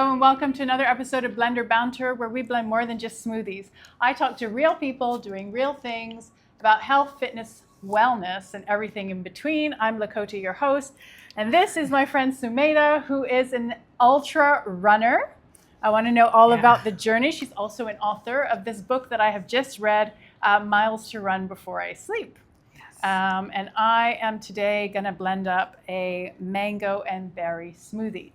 Hello and welcome to another episode of Blender Banter, where we blend more than just smoothies. I talk to real people doing real things about health, fitness, wellness, and everything in between. I'm Lakota, your host, and this is my friend Sumeda, who is an ultra runner. I want to know all about the journey. She's also an author of this book that I have just read, Miles to Run Before I Sleep. And I am today going to blend up a mango and berry smoothie.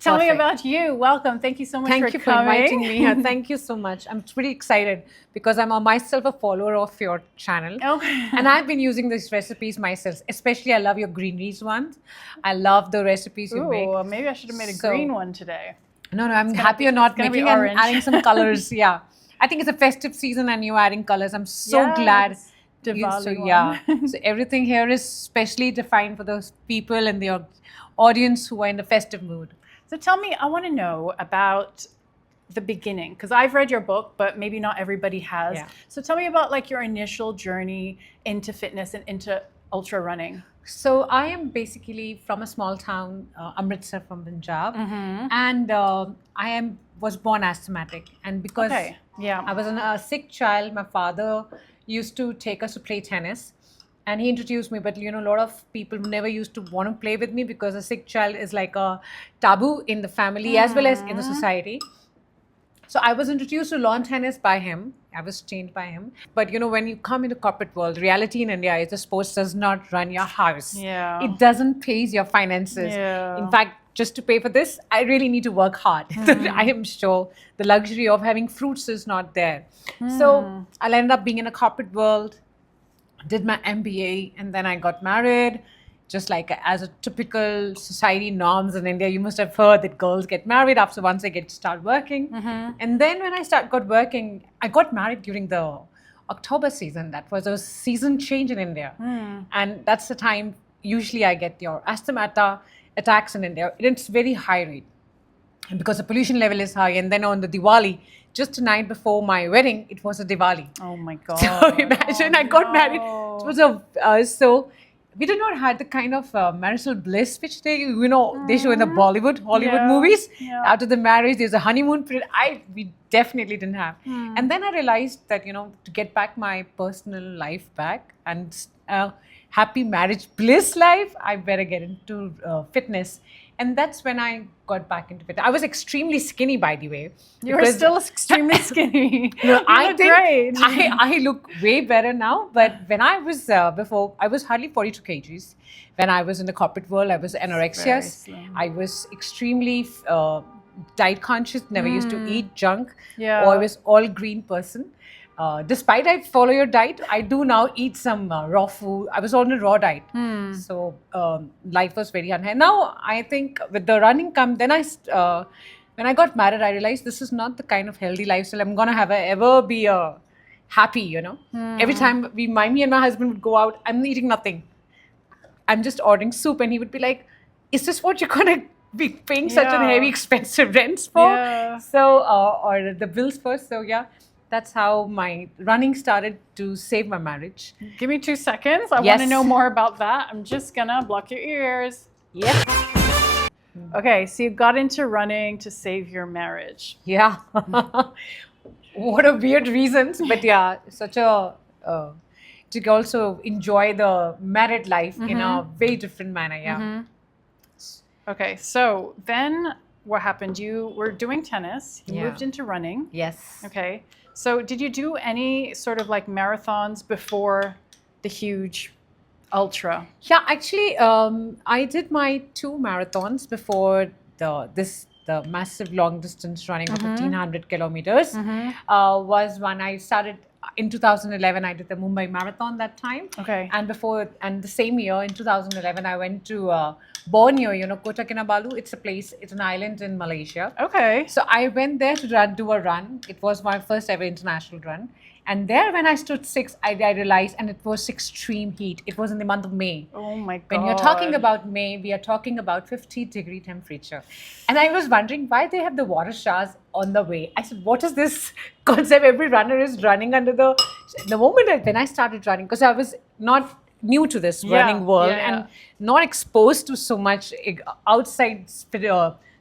Tell me about you. Welcome. Thank you so much for inviting me here. Thank you so much. I'm pretty excited because I'm myself a follower of your channel. Okay. And I've been using these recipes myself. Especially, I love your greeneries ones. I love the recipes you make. Well, maybe I should have made a green one today. No, I'm happy you're not making and adding some colors. Yeah. I think it's a festive season and you're adding colors. I'm so glad. Diwali So everything here is specially defined for those people and the audience who are in the festive mood. So tell me, I want to know about the beginning, because I've read your book, but maybe not everybody has. Yeah. So tell me about like your initial journey into fitness and into ultra running. So I am basically from a small town, Amritsar from Punjab, and was born asthmatic. And because I was a sick child, my father used to take us to play tennis. And he introduced me, but a lot of people never used to want to play with me because a sick child is like a taboo in the family as well as in the society. So I was introduced to lawn tennis by him. I was trained by him. But when you come into corporate world, reality in India is the sports does not run your house. Yeah. It doesn't pay your finances. Yeah. In fact, just to pay for this, I really need to work hard. I am sure the luxury of having fruits is not there. So I'll end up being in a corporate world. Did my MBA and then I got married. Just like as a typical society norms in India, you must have heard that girls get married after once they start working. And then when I got working, I got married during the October season. That was a season change in India. And that's the time usually I get your asthma attacks in India. It's very high rate. And because the pollution level is high. And then on the Diwali, just the night before my wedding, it was a Diwali. Oh my God. So imagine I got married. It was so we did not have the kind of marital bliss which they show in the Hollywood movies. Yeah. After the marriage, there's a honeymoon period. We definitely didn't have. And then I realized that to get back my personal life back and happy marriage bliss life, I better get into fitness. And that's when I got back into fitness. I was extremely skinny, by the way. You were still extremely skinny. I think great. I look way better now. But when I was before, I was hardly 42 kgs. When I was in the corporate world, I was anorexious. I was extremely diet conscious. Never used to eat junk. Yeah. Or I was all green person. Despite I follow your diet, I do now eat some raw food. I was on a raw diet. So life was very unhealthy. Now I think with the running when I got married, I realized this is not the kind of healthy lifestyle I'm going to ever be happy, Every time me and my husband would go out, I'm eating nothing. I'm just ordering soup and he would be like, is this what you're going to be paying such a heavy expensive rents for? Yeah. So, or the bills first. So yeah. That's how my running started to save my marriage. Give me 2 seconds. I want to know more about that. I'm just going to block your ears. Yep. Okay, so you got into running to save your marriage. Yeah. What a weird reasons. But yeah, such a... to also enjoy the married life in a very different manner. Yeah. Okay, so then what happened? You were doing tennis. You moved into running. Yes. Okay. So did you do any sort of like marathons before the huge ultra? Yeah, actually, I did my 2 marathons before the massive long distance running of 1,500 kilometers. Was when I started in 2011. I did the Mumbai Marathon that time. Okay. And the same year in 2011, I went to Borneo, Kota Kinabalu. It's a place, it's an island in Malaysia. Okay. So I went there to do a run. It was my first ever international run. And there when I stood 6, I realized, and it was extreme heat. It was in the month of May. Oh my God. When you're talking about May, we are talking about 50-degree temperature. And I was wondering why they have the water showers on the way. I said, what is this concept? Every runner is running under the moment when I started running, because I was not new to this running world and not exposed to so much outside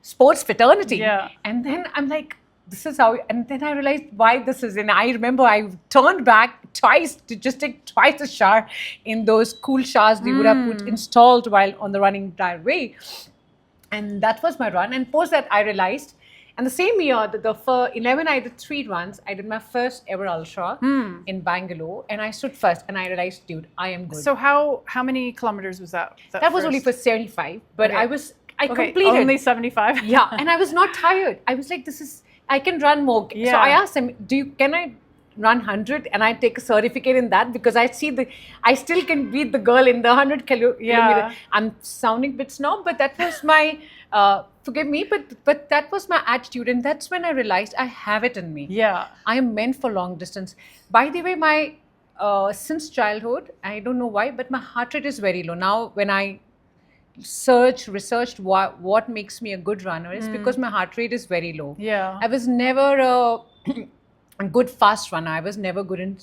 sports fraternity. Yeah. And then I'm like, this is how, and then I realized why this is. And I remember I turned back twice to just take twice a shower in those cool showers they would have put installed while on the running driveway. And that was my run. And post that, I realized, and the same year, for 11, I did 3 runs. I did my first ever ultra in Bangalore, and I stood first. And I realized, dude, I am good. So how many kilometers was that? That was only for 75, but Okay. I Okay, completed. only 75. Yeah, and I was not tired. I was like, I can run more. So Yeah. I asked him, can I run 100 and I take a certificate in that, because I still can beat the girl in the 100 kilometer. I'm sounding a bit snob, but that was my, forgive me, but that was my attitude. And that's when I realized I have it in me. Yeah. I am meant for long distance. By the way, my since childhood, I don't know why, but my heart rate is very low. Now, when I researched what makes me a good runner, is because my heart rate is very low. Yeah. I was never a good fast runner. I was never good in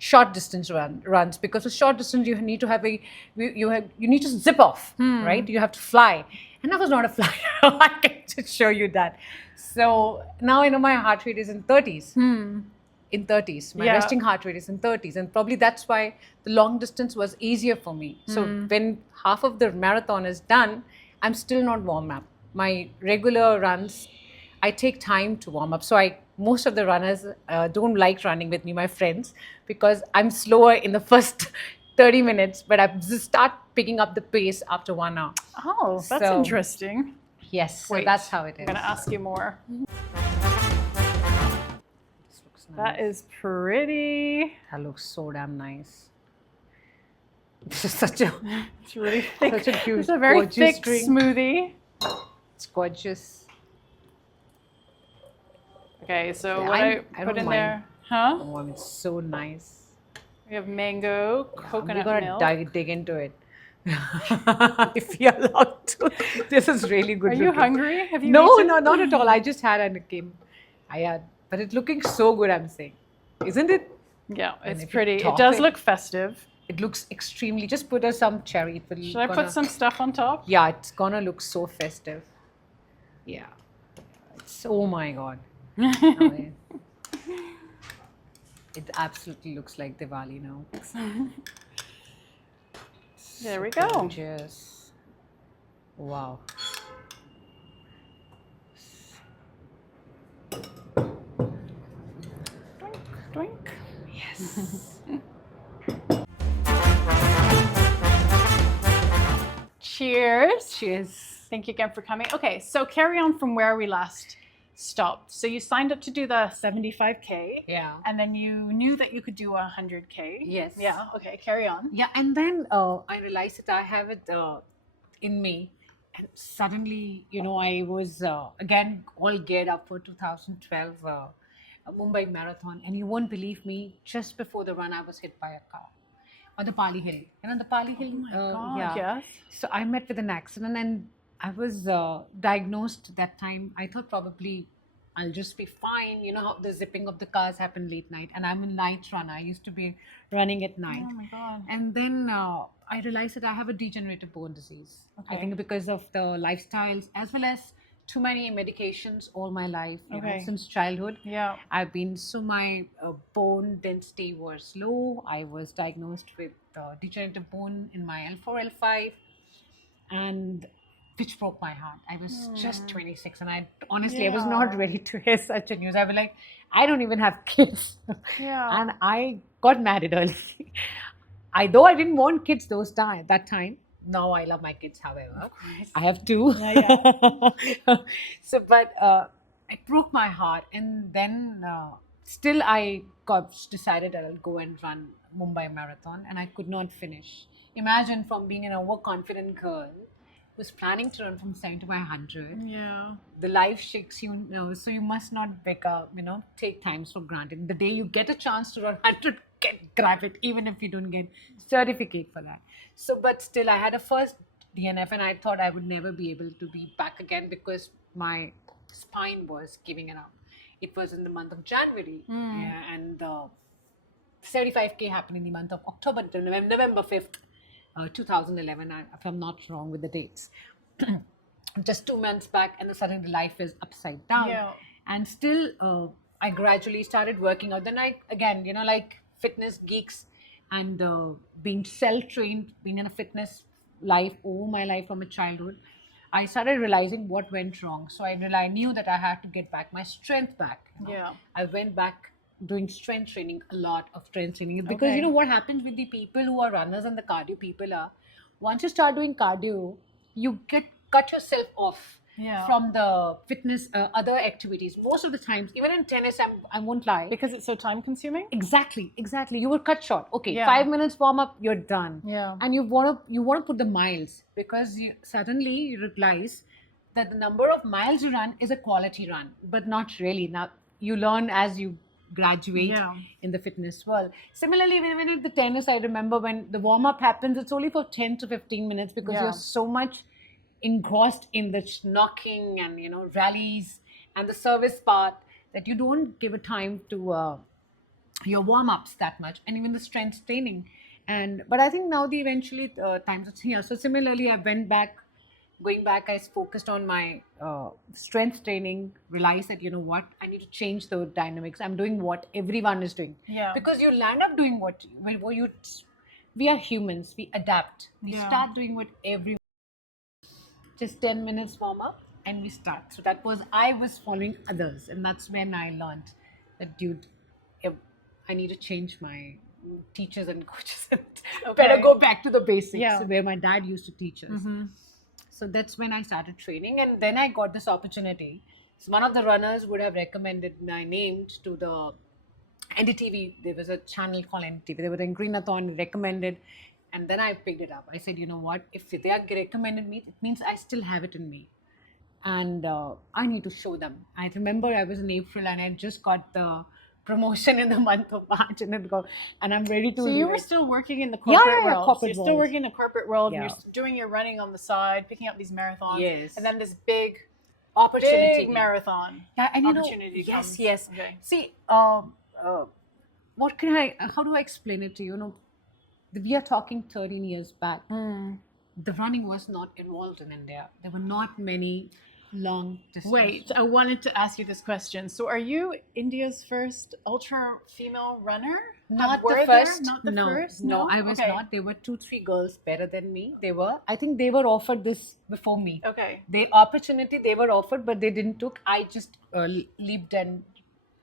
short distance runs, because for short distance you need to have you need to zip off, right? You have to fly, and I was not a flyer. I can just show you that. So now I know my heart rate is in 30s. In 30s, my Yeah. resting heart rate is in 30s, and probably that's why the long distance was easier for me. So when half of the marathon is done, I'm still not warm up. My regular runs, I take time to warm up. So most of the runners don't like running with me, my friends, because I'm slower in the first 30 minutes, but I just start picking up the pace after 1 hour. Oh, that's So- interesting. Yes, so Wait, that's how it I'm is. gonna ask you more. This looks nice. That is pretty. That looks so damn nice. This is such a It's really thick. Such a cute, It's a very gorgeous thick drink. smoothie. It's gorgeous. Okay, so Yeah, what I I don't put in mind. there, huh? Oh, it's so nice. We have mango, coconut we gotta milk. dig into it. If you're allowed to. This is really good. Are you looking. hungry? Have you No, eaten? no, not at all. I just had and it came. I had, but it's looking so good, I'm saying. Isn't it? Yeah, And it's if you pretty. It top does it- look festive. It looks extremely. Just put some cherry. It will Should I gonna- put some stuff on top? Yeah, it's gonna look so festive. Yeah. It's, oh my God. No, it absolutely looks like Diwali now. There we So go. gorgeous. Wow. Drink. Yes. Cheers. Cheers. Thank you again for coming. Okay, so carry on from where we last stopped. So you signed up to do the 75K. Yeah. And then you knew that you could do 100K. Yes. Yeah. Okay. Carry on. Yeah, and then I realized that I have it in me. And suddenly, I was again all geared up for 2012 Mumbai Marathon. And you won't believe me, just before the run, I was hit by a car on the Pali Hill. And on the Pali Hill, God, yeah. yes. So I met with an accident, and I was diagnosed that time. I thought probably I'll just be fine. You know how the zipping of the cars happen late night, and I'm a night runner. I used to be running at night. Oh my God. And then I realized that I have a degenerative bone disease. I Okay. think because of the lifestyles as well as too many medications all my life, Okay. since childhood. Yeah. I've been, so my bone density was low. I was diagnosed with degenerative bone in my L4, L5, and which broke my heart. I was just 26, and I was not Yeah. ready to hear such a news. I was like, I don't even have kids. Yeah. And I got married early. Though I didn't want kids that time. Now I love my kids, however. I have 2. Yeah, So, but it broke my heart. And then still I decided that I'll go and run Mumbai Marathon, and I could not finish. Imagine, from being an overconfident girl who's planning to run from 70 by 100. Yeah. The life shakes you, so you must not take times for granted. The day you get a chance to run 100, grab it, even if you don't get certificate for that. So, but still, I had a first DNF, and I thought I would never be able to be back again because my spine was giving it up. It was in the month of January, yeah, and 75K happened in the month of October, November 5th, 2011, if I'm not wrong with the dates. just 2 months back, and suddenly life is upside down. Yeah. And still, I gradually started working out. Then I, again, like fitness geeks and being self-trained, being in a fitness life all my life from a childhood, I started realizing what went wrong. So I knew that I had to get back my strength back. Yeah. I went back doing strength training, a lot of strength training, because Okay. what happens with the people who are runners and the cardio people are, once you start doing cardio, you get cut yourself off Yeah. from the fitness other activities. Most of the times, even in tennis, I won't lie. Because it's so time consuming? Exactly. You were cut short. Okay, Yeah. 5 minutes warm up, you're done. Yeah. And you want to put the miles, because suddenly you realize that the number of miles you run is a quality run, but not really. Now you learn as you graduate Yeah. in the fitness world. Similarly, when with the tennis, I remember when the warm up happens, it's only for 10 to 15 minutes, because Yeah. you're so much engrossed in the knocking and rallies and the service part, that you don't give a time to your warm-ups that much, and even the strength training. But I think now the eventually times it's here. So similarly, I went back. Going back, I focused on my strength training. Realized that what, I need to change the dynamics. I'm doing what everyone is doing. Yeah. Because you land up doing we are humans. We adapt. We Yeah. start doing what everyone. Just 10 minutes warm up and we start. So I was following others, and that's when I learned that, dude, I need to change my teachers and coaches and better Okay. go back to the basics, Yeah. where my dad used to teach us. So that's when I started training, and then I got this opportunity. So one of the runners would have recommended my name to the NDTV. There was a channel called NDTV. They were in Greenathon, recommended, and then I picked it up. I said, you know what? If they are recommended me, it means I still have it in me, and I need to show them. I remember I was in April, and I just got the promotion in the month of March, and I'm ready to. So you do were it. still working in the Yeah, corporate yeah, world. corporate so you're still world. working in the corporate world, and Yeah. you're doing your running on the side, picking up these marathons. Yes. And then this big Opportunity. marathon. Yeah, and opportunity yes, comes. yes. Okay. See, how do I explain it to you? We are talking 13 years back. The running was not involved in India. There were not many long distance. Wait, I wanted to ask you this question. So are you India's first ultra female runner? Not Were the there? first. Not the no, first? No, I was Okay. not. There were 2-3 girls better than me. I think they were offered this before me. Okay. The opportunity they were offered, but they didn't took. I just leaped and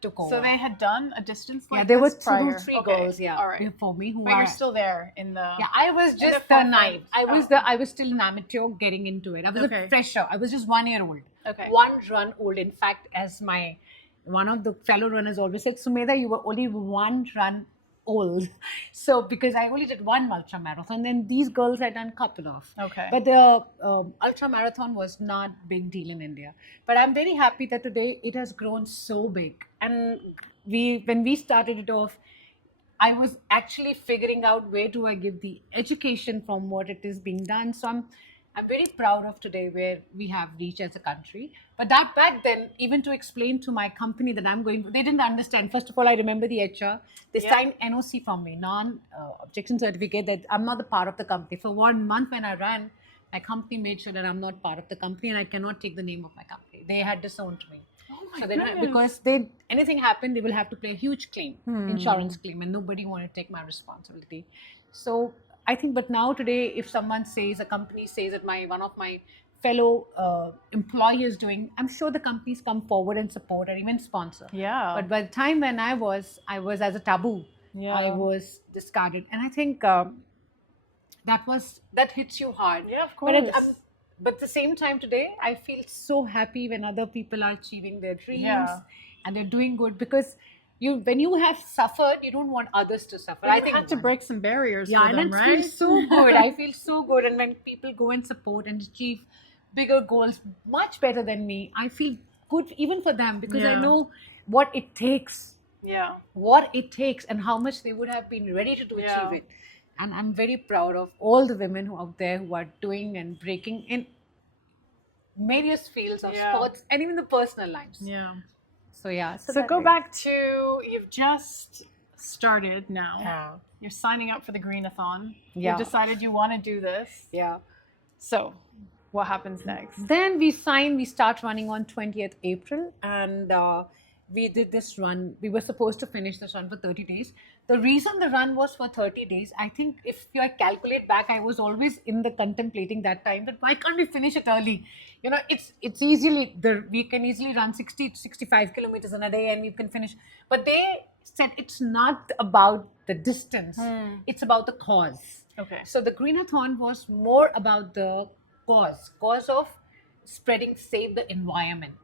took over. So they had done a distance like yeah, there were this prior. 2-3 Okay. girls, yeah, All right. before me who But are you're still there in the. Yeah, I was the just the forefront. naive. Oh. I was still an amateur getting into it. I was Okay. a fresher. I was just 1 year old. Okay. 1 run old. In fact, as one of the fellow runners always said, Sumedha, you were only 1 run old. So because I only did 1 ultra marathon, then these girls had done couple of. Okay. But the ultra marathon was not big deal in India. But I'm very happy that today it has grown so big. And when we started it off, I was actually figuring out where do I give the education from what it is being done. So I'm very proud of today where we have reached as a country. But that back then, even to explain to my company that I'm going, they didn't understand. First of all, I remember the HR. They Yeah. signed NOC from me, non-objection certificate, that I'm not the part of the company. For 1 month when I ran, my company made sure that I'm not part of the company and I cannot take the name of my company. They had disowned me. So then, because anything happened, they will have to pay a huge claim, insurance claim, and nobody wanted to take my responsibility. So I think, but now today, if someone says, a company says that one of my fellow employee is doing, I'm sure the companies come forward and support or even sponsor. Yeah. But by the time when I was as a taboo. Yeah. I was discarded, and I think that hits you hard. Yeah, of But course. but at the same time today, I feel so happy when other people are achieving their dreams Yeah. and they're doing good, because when you have suffered, you don't want others to suffer. I had to break some barriers yeah, for and them, it right? feels so good. I feel so good, and when people go and support and achieve bigger goals, much better than me, I feel good even for them, because I Yeah. know what it takes. Yeah. And how much they would have been ready to Yeah. achieve it. And I'm very proud of all the women who out there who are doing and breaking in various fields of Yeah. sports and even the personal lives. Yeah. So yeah. So that go way. back to, you've just started now. Yeah. You're signing up for the Greenathon. Yeah. You decided you want to do this. Yeah. So what happens next? Then we start running on 20th April, and we did this run. We were supposed to finish this run for 30 days. The reason the run was for 30 days, I think if you calculate back, I was always in the contemplating that time that why can't we finish it early? You know, it's easily, we can easily run 60 to 65 kilometers in a day and we can finish. But they said it's not about the distance, it's about the cause. Okay. So the Greenathon was more about the cause of save the environment,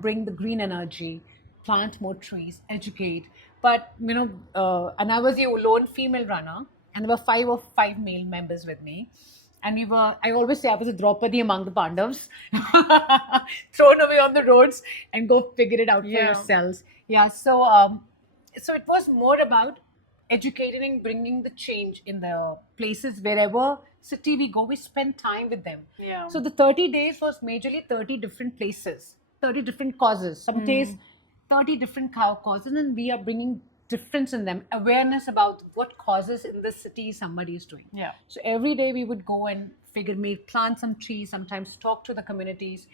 bring the green energy, plant more trees, educate. But and I was the lone female runner, and there were five male members with me. And I always say I was a Draupadi among the Pandavas, thrown away on the roads and go figure it out for yourselves. Yeah, so it was more about educating and bringing the change in the places wherever city we go, we spend time with them. Yeah. So the 30 days was majorly 30 different places, 30 different causes. Some days 30 different causes, and we are bringing difference in them, awareness about what causes in the city somebody is doing. Yeah. So every day we would go and plant some trees, sometimes talk to the communities.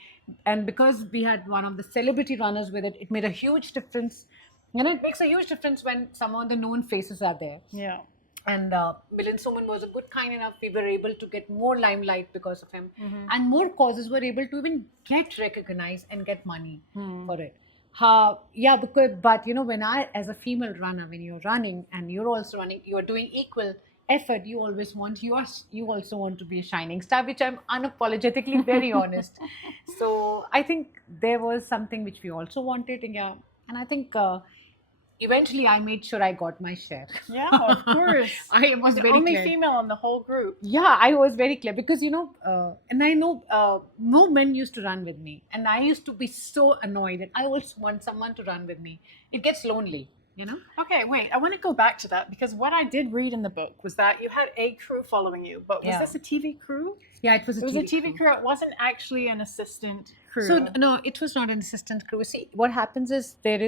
And because we had one of the celebrity runners with it, it made a huge difference. It makes a huge difference when some of the known faces are there. Yeah. And Milind Soman was a good kind enough. We were able to get more limelight because of him. And more causes were able to even get recognized and get money for it. But when as a female runner, when you're running and you're also running, you're doing equal effort, you always want you also want to be a shining star, which I'm unapologetically very honest. So I think there was something which we also wanted. And I think eventually I made sure I got my share. Yeah, of course. I was the very only clear. female in the whole group. Yeah, I was very clear because, and I know no men used to run with me. And I used to be so annoyed that I also want someone to run with me. It gets lonely, Okay, wait, I want to go back to that because what I did read in the book was that you had a crew following you, but was Yeah. this a TV crew? Yeah, it was a It was TV a TV crew. It wasn't actually an assistant crew. So no, it was not an assistant crew. See, what happens is the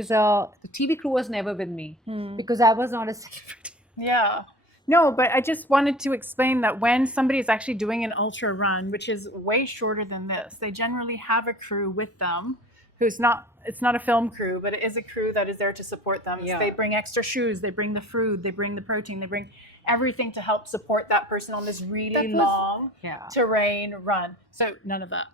TV crew was never with me because I was not a celebrity. Yeah. No, but I just wanted to explain that when somebody is actually doing an ultra run, which is way shorter than this, they generally have a crew with them it's not a film crew, but it is a crew that is there to support them. Yeah. So they bring extra shoes, they bring the food, they bring the protein, they bring everything to help support that person on this really long terrain run. So none of that.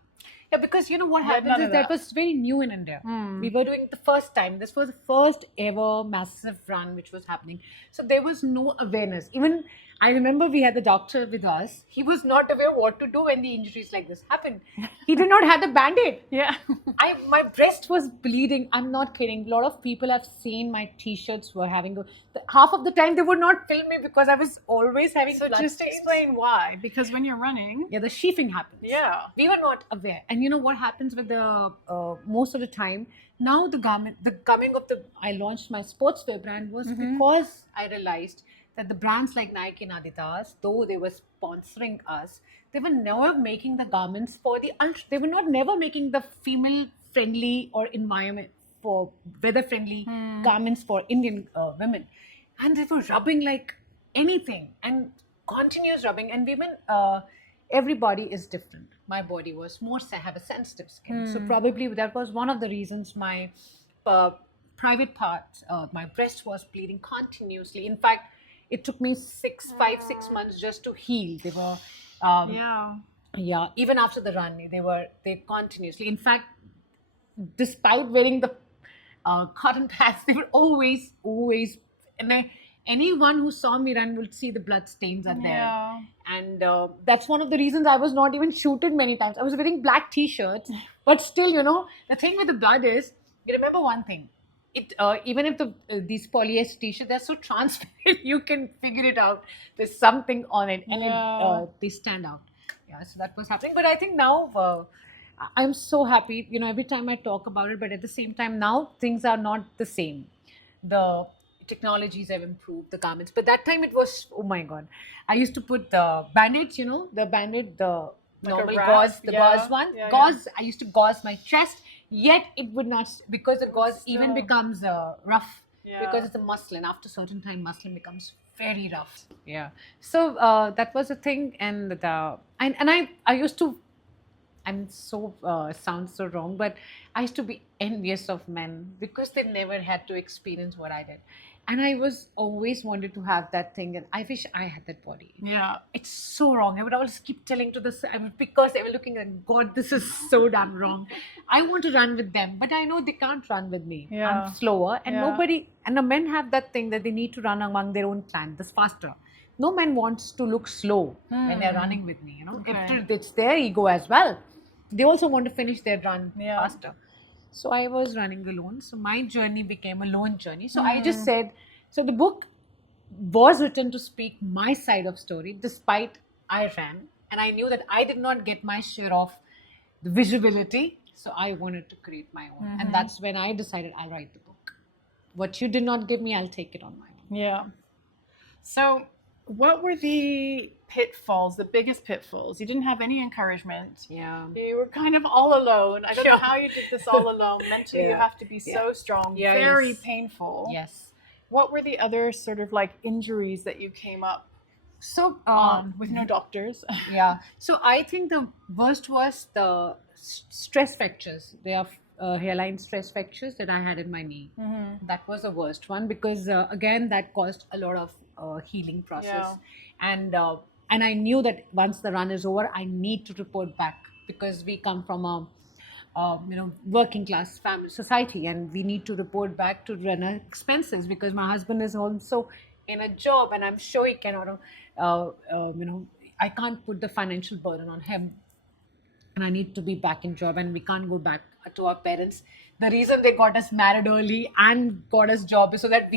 Yeah, because what Yeah, happens none is of that that. was very new in India. We were doing it the first time. This was the first ever massive run which was happening. So there was no awareness. Even I remember we had the doctor with us. He was not aware what to do when the injuries like this happened. He did not have the band-aid. Yeah. My breast was bleeding. I'm not kidding. A lot of people have seen my t-shirts were having half of the time they would not film me because I was always having So blood just stains. explain why. Because when you're running, Yeah, the sheathing happens. yeah. We were not aware. And you know what happens with the most of the time now the coming of I launched my sportswear brand was because I realized that the brands like Nike and Adidas, though they were sponsoring us, they were never making the garments for the ultra. They were never making the female friendly or environment for weather friendly garments for Indian women, and they were rubbing like anything and continuous rubbing. And women, everybody is different. My body was have a sensitive skin, so probably that was one of the reasons my private parts, my breast was bleeding continuously. In fact, it took me 6 months just to heal. They were, Yeah. even after the run, they continuously. In fact, despite wearing the cotton pads, they were always, and anyone who saw me run will see the blood stains are there. Yeah. And that's one of the reasons I was not even shooted many times. I was wearing black t-shirts, but still, the thing with the blood is, you remember one thing. Even if these polyester t-shirts, they're so transparent, you can figure it out. There's something on it, and they stand out. Yeah, so that was happening. But I think now I'm so happy. Every time I talk about it, but at the same time, now things are not the same. The technologies have improved, the garments. But that time it was, oh my God. I used to put the band-aids, the band-aid, the Like a normal wrap? gauze, the Yeah. gauze one. Yeah, Gauze, I used to gauze my chest, yet it would not, because the gauze even still- becomes rough. Yeah. Because it's a muslin. After a certain time, muslin becomes very rough. Yeah. So that was a thing. And I used to and so sounds so wrong, but I used to be envious of men because they never had to experience what I did. And I was always wanted to have that thing, and I wish I had that body. Yeah. It's so wrong. I would always keep telling to this because they were looking at God, this is so damn wrong. I want to run with them, but I know they can't run with me. Yeah. I'm slower, and Yeah. the men have that thing that they need to run among their own clan, this faster. No man wants to look slow when they're running with me, Okay. It's their ego as well. They also want to finish their run Yeah. faster. So I was running alone. So my journey became a lone journey. So I just said, so the book was written to speak my side of story, despite I ran. And I knew that I did not get my share of the visibility. So I wanted to create my own. And that's when I decided I'll write the book. What you did not give me, I'll take it on my own. Yeah. So, what were the pitfalls, the biggest pitfalls? You didn't have any encouragement. Yeah. You were kind of all alone. I don't know how you did this all alone. Mentally, you Yeah. have to be so strong, Yeah, very yes. painful. Yes. What were the other sort of like injuries that you came up So, on with no doctors? yeah. So I think the worst was the stress fractures. They are hairline stress fractures that I had in my knee. That was the worst one because again that caused a lot of healing process. And I knew that once the run is over, I need to report back because we come from a working class family society, and we need to report back to run our expenses because my husband is also in a job, and I'm sure he cannot, I can't put the financial burden on him, and I need to be back in job, and we can't go back to our parents. The reason they got us married early and got us job is so that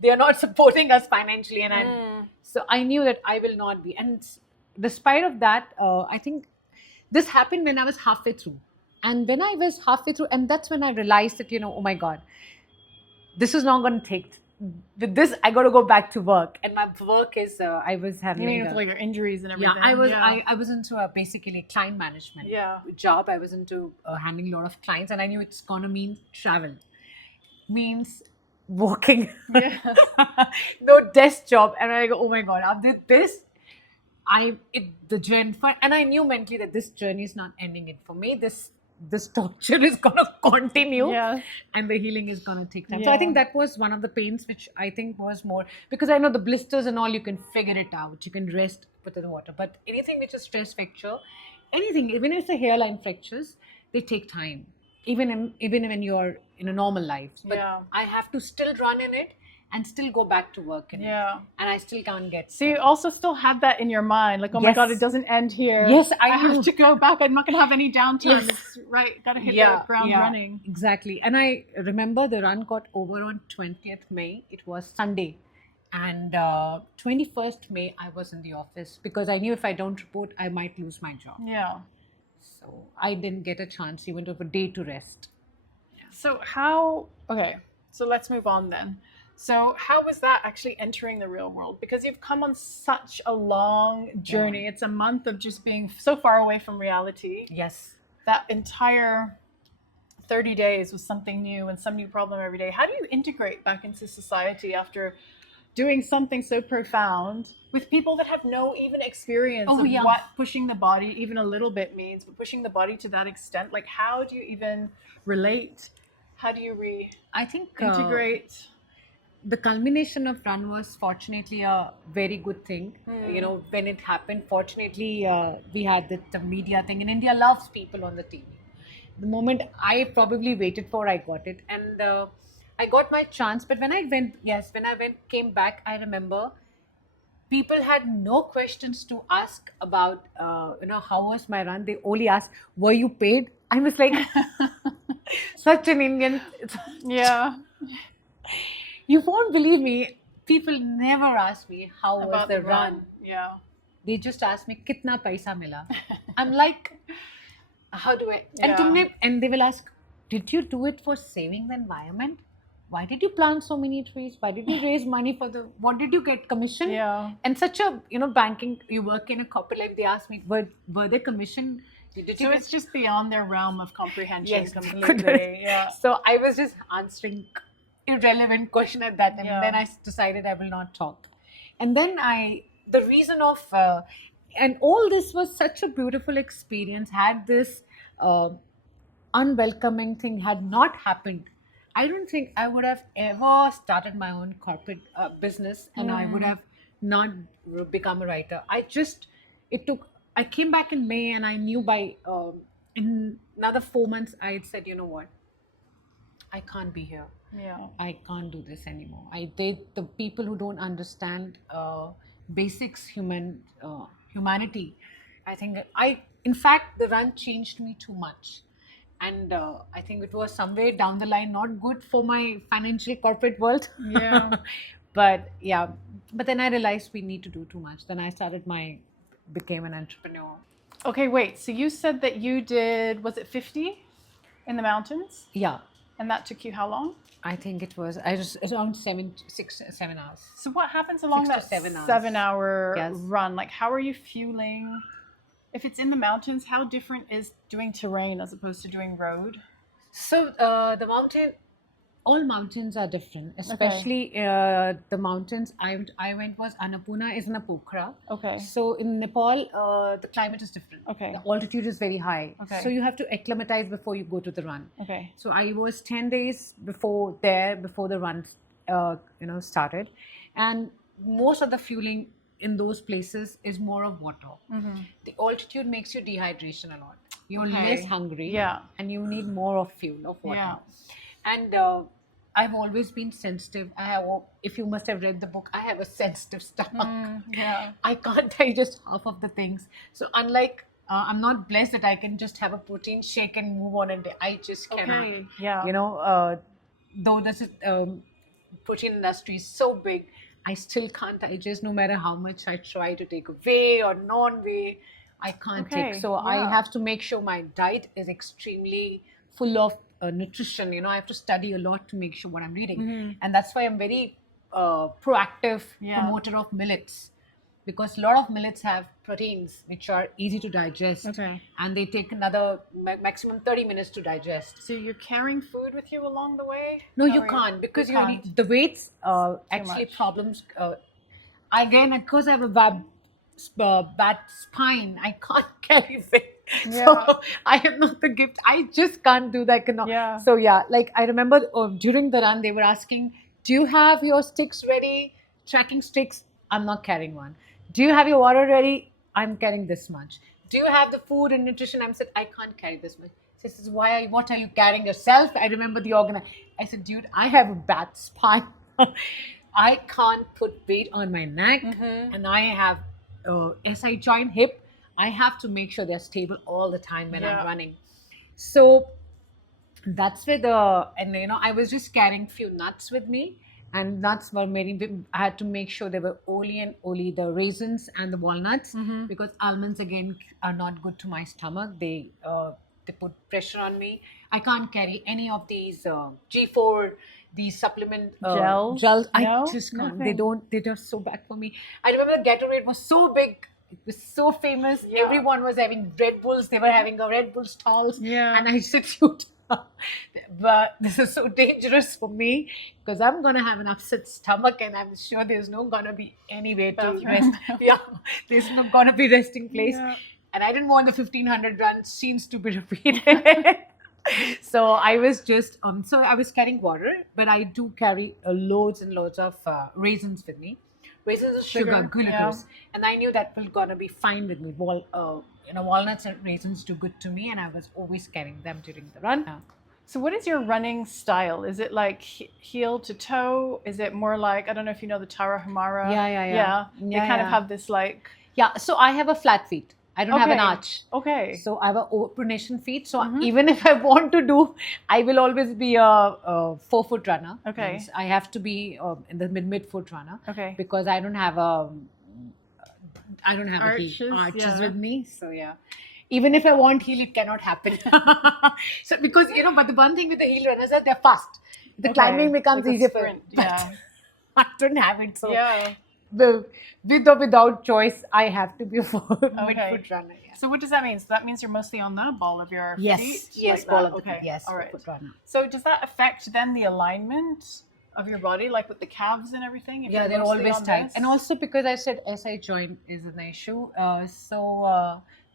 they are not supporting us financially, and so I knew that I will not be. And despite of that, I think this happened when I was halfway through. And when I was halfway through, and that's when I realized that, oh my God, this is not going to take. With this, I got to go back to work. And my work is, I was having. You mean with like your injuries and everything? I was into basically a client management job. I was into handling a lot of clients, and I knew it's going to mean travel. Means walking. Yes. No desk job. And I go, oh my God, after this, the journey, and I knew mentally that this journey is not ending it for me. This torture is going to continue, Yeah. and the healing is going to take time. So Yeah. I think that was one of the pains which I think was more, because I know the blisters and all, you can figure it out. You can rest, put in the water. But anything which is stress fracture, anything, even if it's a hairline fractures, they take time. Even when you're in a normal life. But Yeah. I have to still run in it and still go back to work in it. Yeah. And I still can't get. So you also still had that in your mind, like, oh my Yes. God, it doesn't end here. Yes, I have do. to go back. I'm not going to have any downtime. Yes. It's right. Got to hit the ground running. Exactly. And I remember the run got over on 20th May. It was Sunday. And 21st May, I was in the office because I knew if I don't report, I might lose my job. Yeah. So I didn't get a chance even of a day to rest. So so let's move on then. So how was that actually entering the real world? Because you've come on such a long journey. It's a month of just being so far away from reality. Yes. That entire 30 days was something new and some new problem every day. How do you integrate back into society after doing something so profound with people that have no even experience of what pushing the body even a little bit means, but pushing the body to that extent? Like, how do you even relate? How do you I think integrate? The culmination of run was fortunately a very good thing. When it happened, fortunately we had the media thing, and India loves people on the TV. The moment I probably waited for, I got it, and I got my chance. But when I came back, I remember people had no questions to ask about how was my run. They only asked, were you paid? I was like such an Indian. Yeah. You won't believe me. People never ask me how was About the run. Yeah. They just ask me kitna paisa mila. I'm like, how do I? Yeah. And they will ask, did you do it for saving the environment? Why did you plant so many trees? Why did you raise money for what did you get commission? Yeah. And such a banking, you work in a corporate life. They ask me, were they commission? So it's just beyond their realm of comprehension. Yes. Completely. Yeah. So I was just answering irrelevant question at that time. Yeah. And then I decided I will not talk. And then the reason of and all this was such a beautiful experience. Had this uh, unwelcoming thing had not happened, I don't think I would have ever started my own corporate business, and I would have not become a writer. It took, I came back in May, and I knew by in another 4 months, I had said, you know what, I can't be here. Yeah. I can't do this anymore. The people who don't understand basics humanity. I think in fact, the run changed me too much, and I think it was somewhere down the line not good for my financial corporate world. Yeah. But yeah, but then I realized we need to do too much. Then I became an entrepreneur. Okay, wait. So you said that you did, was it 50 in the mountains? Yeah, And that took you how long? I think it was around 7 hours. So what happens along 6 to that 7 hours. 7-hour Yes. run? Like, how are you fueling? If it's in the mountains, how different is doing terrain as opposed to doing road? So all mountains are different, especially the mountains I went was Annapurna is in a Pokhara. Okay. So in Nepal, the climate is different. Okay. The altitude is very high. Okay. So you have to acclimatize before you go to the run. Okay. So I was 10 days before the run, started, and most of the fueling in those places is more of water. The altitude makes you dehydration a lot. You're Okay. less hungry, Yeah. and you need more of fuel of water. Yeah. And I've always been sensitive. If you must have read the book, I have a sensitive stomach. Yeah. I can't digest half of the things. So unlike, I'm not blessed that I can just have a protein shake and move on a day. I just cannot. Okay. Yeah. Though this protein industry is so big, I still can't digest no matter how much I try to take a whey or non-whey. I can't Okay, take. So I yeah. have to make sure my diet is extremely full of nutrition. I have to study a lot to make sure what I'm reading, and that's why I'm very proactive Yeah. promoter of millets, because a lot of millets have proteins which are easy to digest, Okay. and they take another maximum 30 minutes to digest. So you're carrying food with you along the way? No, How you are can't, because you can't. the weights actually much. problems. Again, because I have a bad spine, I can't carry weight. Yeah. So I am not the gift. I just can't do that. Yeah. So yeah, like I remember during the run, they were asking, "Do you have your sticks ready? Tracking sticks? I'm not carrying one. Do you have your water ready? I'm carrying this much. Do you have the food and nutrition?" I said, "I can't carry this much." She says, what are you carrying yourself? I remember the organizer. I said, "Dude, I have a bad spine. I can't put weight on my neck, and I have SI joint, hip. I have to make sure they're stable all the time when Yeah. I'm running." So that's where I was just carrying few nuts with me, and nuts were I had to make sure they were only the raisins and the walnuts, because almonds again are not good to my stomach. They put pressure on me. I can't carry any of these G4, these supplement Gels? gels. I No? just can't. Nothing. They're just so bad for me. I remember Gatorade was so big. It was so famous. Yeah. Everyone was having Red Bulls. They were having a Red Bull stalls. Yeah. And I said, shoot, but this is so dangerous for me, because I'm going to have an upset stomach, and I'm sure there's no going to be any way to Bathroom. rest. Yeah, there's not going to be resting place. Yeah. And I didn't want the 1500 run scenes to be repeated. So I was just, so I was carrying water, but I do carry loads and loads of raisins with me. Raisins is sugar, Sugar, glucose. And I knew that was going to be fine with me. Walnuts and raisins do good to me, and I was always carrying them during the run. So what is your running style? Is it like heel to toe? Is it more like, I don't know if you know the Tarahumara? Yeah. They Yeah, kind of yeah. have this like, Yeah, so I have a flat feet. I don't have an Okay. arch. okay. So I have a pronation feet. So even if I want to do, I will always be a 4-foot runner. Okay. Means I have to be in the mid-foot runner. Okay. Because I don't have Arches, arches yeah. with me. So yeah. Even if I want heel, it cannot happen. So because, but the one thing with the heel runners is they're fast. The Okay. climbing becomes Like a easier for sprint, but yeah. I don't have it. So Yeah. with or without choice, I have to be a mid-foot runner. Yeah. So what does that mean? So that means you're mostly on the ball of your Yes, feet? yes, like ball that? of the Okay. feet, yes, All right. foot runner. So does that affect then the alignment of your body, like with the calves and everything? If Yeah, you're they're mostly always on tight. this? And also because I said SI joint is an issue.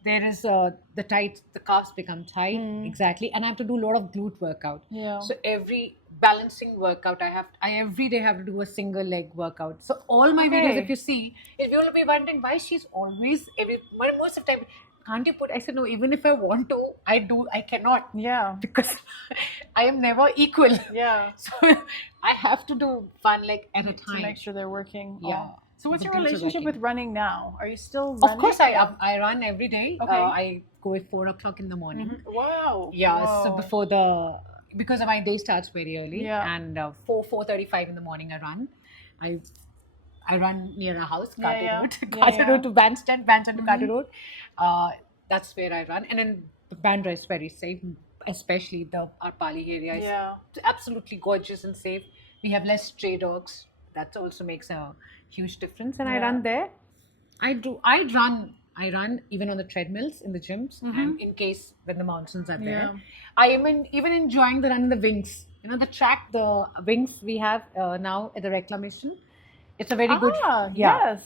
There is the tight, the calves become tight. Exactly. And I have to do a lot of glute workout. Yeah. So every balancing workout, I every day have to do a single leg workout. So all my videos, Okay. if you see, if you will be wondering why she's always, most of the time, can't you put, I said, no, even if I want to, I cannot. Yeah. Because I am never equal. Yeah. So I have to do one leg at a To time. make sure they're working. Yeah. all. So what's The your glutes are relationship working. with running now? Are you still running? Of course, I run every day. Okay. I go at 4 o'clock in the morning. Mhm. Wow. Yeah. So Whoa. because my day starts very early, Yeah. and 4:35 in the morning I run. I run near a house, Yeah, Carter yeah. Road, Yeah, Carter yeah. Road to Bandstand, Bandstand to Carter Mhm. Road. That's where I run, and then Bandra is very safe, especially the our Pali area is Yeah. absolutely gorgeous and safe. We have less stray dogs. That also makes a huge difference. And I Yeah. run there. I run even on the treadmills in the gyms, and in case when the monsoons are there. Yeah. I am even enjoying the run in the wings. You know, the track, the wings we have now at the reclamation. It's a very good. Ah, Yeah.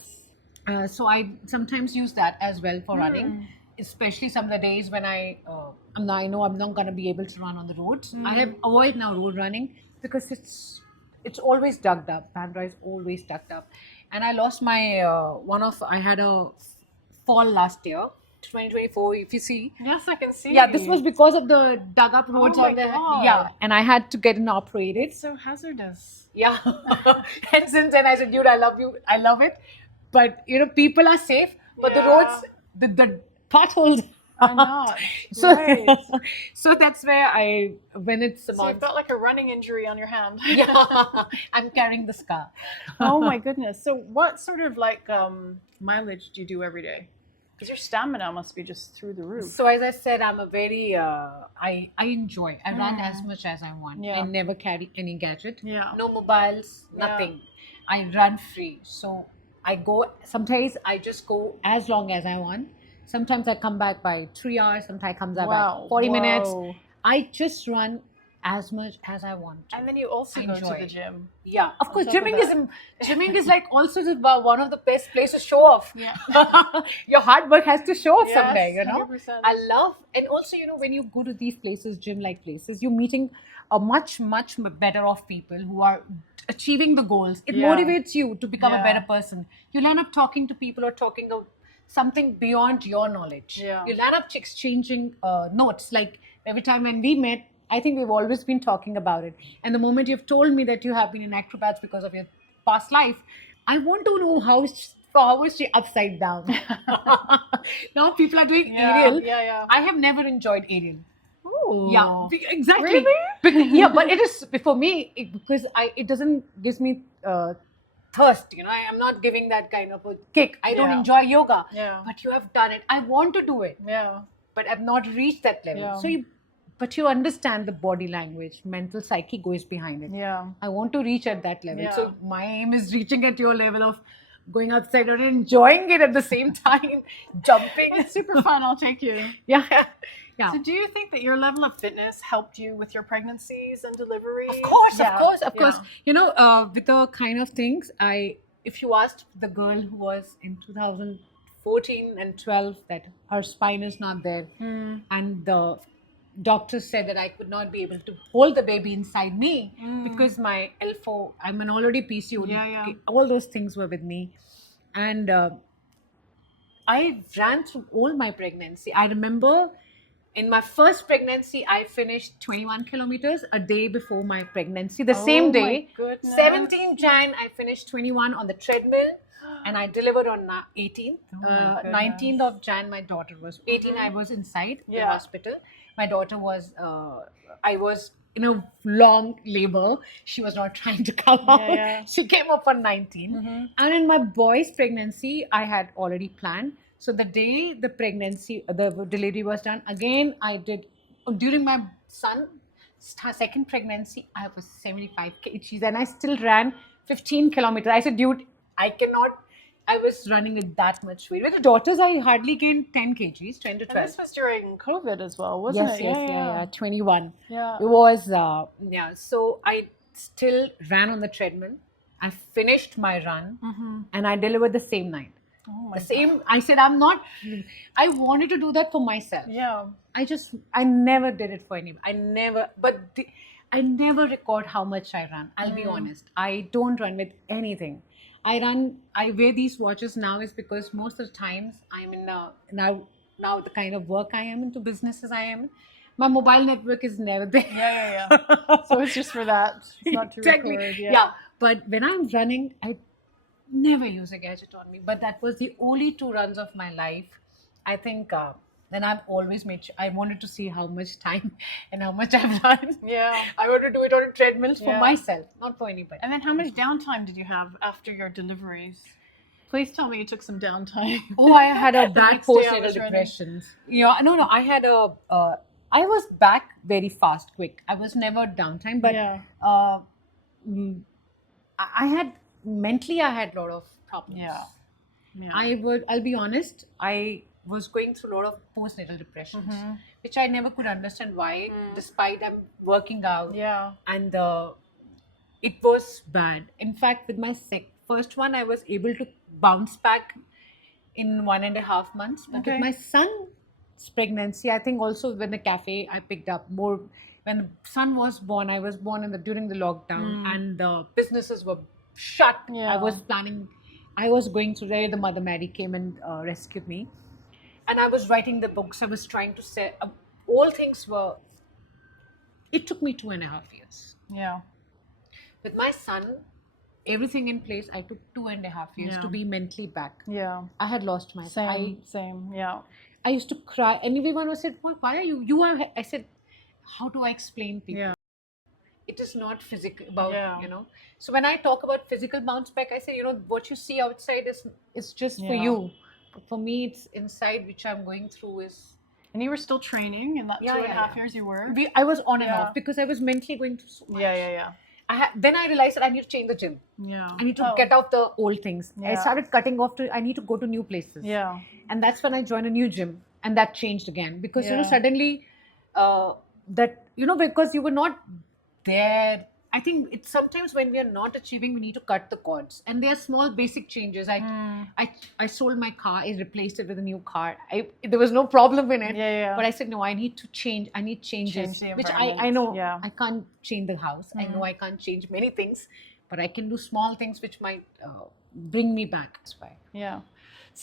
yes. So I sometimes use that as well for running, especially some of the days when I know I'm not going to be able to run on the roads. I have avoid now road running because it's always dug up. Bandra is always dug up, and I lost my I had a fall last year, 2024. If you see. Yes, I can see. Yeah, this was because of the dug up roads my on the God. yeah, and I had to get it operated. It's so hazardous. Yeah. And since then I said, dude, I love you. I love it. But you know, people are safe, but the Yeah. roads, the potholes are not. so Right. so that's where when it's So you've got like a running injury on your hand. yeah, I'm carrying the scar. Oh my goodness. So what sort of like mileage do you do every day? Because your stamina must be just through the roof. So as I said, I'm a very I enjoy. I run as much as I want. Yeah. I never carry any gadget. Yeah. No mobiles, nothing. I run free. So I go. Sometimes I just go as long as I want. Sometimes I come back by 3 hours. Sometimes I come back by 40 minutes. Whoa. I just run as much as I want to. And then you also go to Enjoy. the gym. Yeah, of course. top of Gymming is like also one of the best places to show off. Yeah. Your hard work has to show off Yes, someday. You know, 100%. I love, and also when you go to these places, gym-like places, you're meeting a much better off people who are achieving the goals. It Yeah. motivates you to become a Yeah. better person. You'll end up talking to people or talking of something beyond your knowledge. Yeah. You'll end up exchanging notes. Like every time when we met, I think we've always been talking about it. And the moment you've told me that you have been an acrobat because of your past life, I want to know how is she upside down. Now people are doing aerial. Yeah. I have never enjoyed aerial. Ooh. Yeah, exactly. Really? Yeah, but it is for me because it doesn't gives me thirst. I am not giving that kind of a kick. I don't Yeah. enjoy yoga. Yeah. But you have done it. I want to do it, Yeah. but I've not reached that level. Yeah. So you understand the body language, mental psyche goes behind it. Yeah. I want to reach at that level. Yeah. So my aim is reaching at your level of going outside and enjoying it at the same time, jumping. It's super fun. I'll take you. Yeah. Yeah. So do you think that your level of fitness helped you with your pregnancies and deliveries? Of course, Yeah. of course. With the kind of things, if you asked the girl who was in 2014 and 12 that her spine is not there, and the doctors said that I could not be able to hold the baby inside me because my L4, I'm an already PCOD. Yeah. All those things were with me, and I ran through all my pregnancy. I remember. In my first pregnancy, I finished 21 kilometers a day before my pregnancy. The same Oh my day, goodness. 17th Jan, I finished 21 on the treadmill and I delivered on 18th. Oh my goodness. 19th of Jan, my daughter was 18. I was inside the Yeah. hospital. My daughter was, I was in a long labor. She was not trying to come out. Yeah. She came up on 19. And in my boy's pregnancy, I had already planned. So the day the delivery was done, again, I did, during my son's second pregnancy, I was 75 kgs and I still ran 15 kilometers. I said, dude, I was running with that much weight. With the daughters, I hardly gained 10 kgs, 10 to And 12. this was during COVID as well, wasn't it? Yes, 21. Yeah. It was, So still ran on the treadmill. I finished my run Mm-hmm. and I delivered the same night. Oh my The same, I said, I wanted to do that for myself. Yeah. I never did it for anyone. I never record how much I run. I'll be honest. I don't run with anything. I wear these watches now is because most of the times I'm in now the kind of work I am into, businesses I am in, my mobile network is never there. Yeah. So it's just for that. It's not to Exactly. record. Yeah. But when I'm running, I never use a gadget on me. But that was the only 2 runs of my life. I think then I've always made sure I wanted to see how much time and how much I've run. Yeah. I want to do it on a treadmill for Yeah. myself, not for anybody. And then how much downtime did you have after your deliveries? Please tell me you took some downtime. Oh, I had a The bad next day I postnatal was running. depressions. Yeah, no, I had I was back very fast, quick. I was never downtime, but Yeah. I had mentally, I had a lot of problems. Yeah. I'll be honest, I was going through a lot of postnatal depressions, which I never could understand why, despite I'm working out. Yeah. And it was bad. In fact, with my first one, I was able to bounce back in 1.5 months. But Okay. with my son's pregnancy, I think also when the cafe I picked up more. When the son was born, I was born during the lockdown, and the businesses were shut. Yeah. I was planning. I was going through there. The Mother Mary came and rescued me, and I was writing the books. I was trying to say all things were. It took me 2.5 years. Yeah. With my son, everything in place, I took 2.5 years Yeah. to be mentally back. Yeah. I had lost myself. Same. Yeah. I used to cry, and everyone was said, "Why are you? You are." I said, "How do I explain people? Yeah. It is not physical about Yeah. So when I talk about physical bounce back, I say, what you see outside is just for Yeah. you. But for me, it's inside, which I'm going through is. And you were still training in that Yeah, 2.5 yeah. years you were? I was on and Yeah. off because I was mentally going through so much. Yeah. Then I realized that I need to change the gym. Yeah. I need to Oh. get off the old things. I Yeah. started cutting off I need to go to new places. Yeah. And that's when I joined a new gym. And that changed again. Because, Yeah. suddenly because you were not there. I think it's sometimes when we are not achieving, we need to cut the cords. And there are small basic changes. I sold my car. I replaced it with a new car. There was no problem in it. Yeah. But I said, no, I need to change. I need changes. Change the which I environment. know Yeah. I can't change the house. I know I can't change many things. But I can do small things which might bring me back. That's why. Yeah.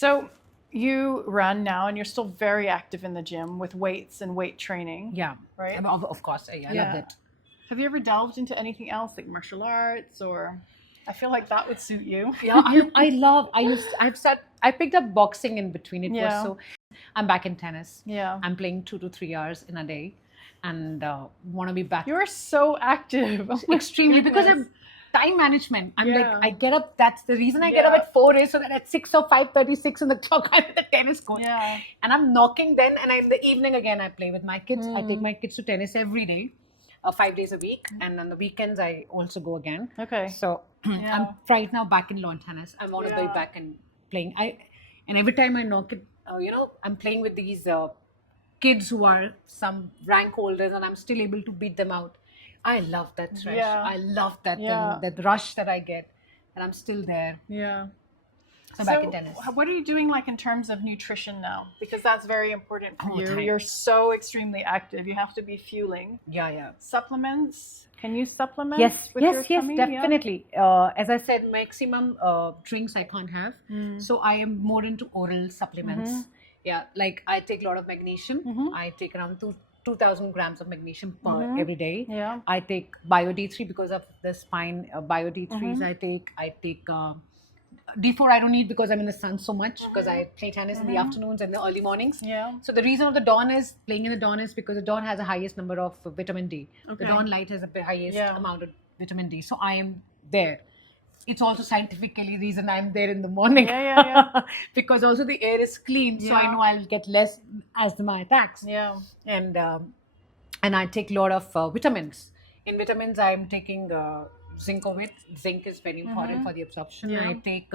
So you run now and you're still very active in the gym with weights and weight training. Yeah. Right? Of course. I love it. Have you ever delved into anything else like martial arts or I feel like that would suit you. Yeah, I picked up boxing in between. It Yeah. was so. I'm back in tennis. Yeah. I'm playing 2 to 3 hours in a day, and want to be back You're so active. Oh my extremely because goodness. of time management. I'm Yeah. like I get up. That's the reason I get up Yeah. at 4 is so that at 6 or 5:36 in the clock I'm at the tennis court. Yeah. And I'm knocking then, and in the evening again I play with my kids. I take my kids to tennis every day, 5 days a week, and on the weekends I also go again. Okay. So Yeah. I'm right now back in lawn tennis. I want to be Yeah. back and playing. And every time I knock it, I'm playing with these kids who are some rank holders, and I'm still able to beat them out. I love that rush. Yeah. I love that Yeah. that rush that I get, and I'm still there. Yeah. So back in tennis. What are you doing like in terms of nutrition now? Because that's very important for All the you. time. You're so extremely active. You have to be fueling. Yeah. Supplements? Can you supplement? Yes, with your tummy? Yeah. definitely. As I said, maximum drinks I can't have. So I am more into oral supplements. Yeah, like I take a lot of magnesium. I take around 2,000 grams of magnesium per every day. Yeah. I take Bio D3 because of the spine. Bio D3s I take D4 I don't need because I'm in the sun so much because I play tennis in the afternoons and the early mornings. Yeah. So the reason of the dawn is playing in the dawn is because the dawn has the highest number of vitamin D. Okay. The dawn light has the highest Yeah. amount of vitamin D. So I am there. It's also scientifically reason I'm there in the morning. Yeah. Because also the air is clean, so I Yeah. know I'll get less asthma attacks. Yeah. And I take a lot of vitamins. In vitamins, I'm taking Zincovit. Zinc is very important for the absorption. Yeah. I take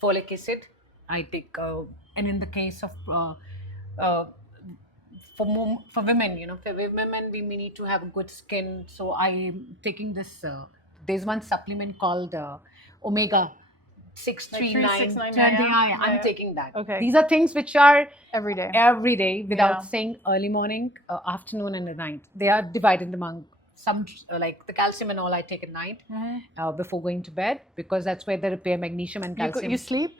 folic acid. I take, and in the case of for women, for women, we need to have good skin. So I'm taking this. There's one supplement called Omega 639. 3699, yeah. I'm Yeah. taking that. Okay. These are things which are Every day. every day without Yeah. saying early morning, afternoon, and at night. They are divided among some like the calcium and all I take at night before going to bed because that's where they repair magnesium and calcium. You sleep?